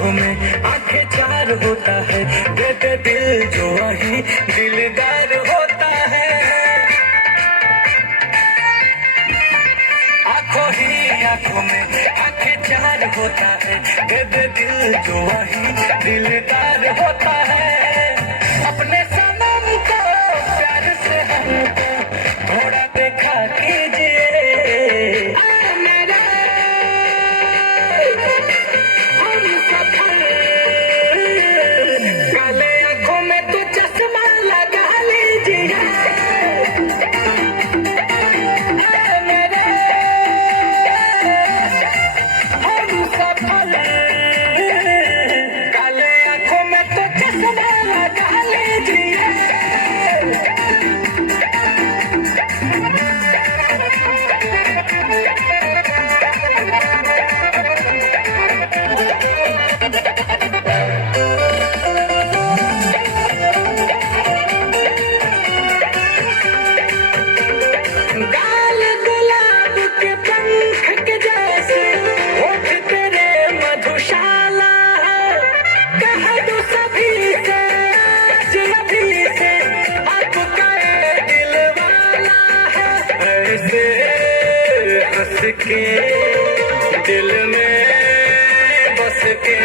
आंखों में आंखें चार होता है, दे दिल जो वही दिलदार होता है। आंखों में आंखें चार होता है, दे दिल जो वही दिलदार होता है। अपने सनम को प्यार से हमको थोड़ा देखा कीजिए। काले आंखों में तो चश्मा लगा लीजिए। काले आंखों में तो चश्मा लगा लीजिए। गाल गुलाब के पंख के जैसे होठ तेरे मधुशाला है। कह दो सभी से आज अभी से आपका ये दिल वाला है। ऐसे हंस के दिल में बस के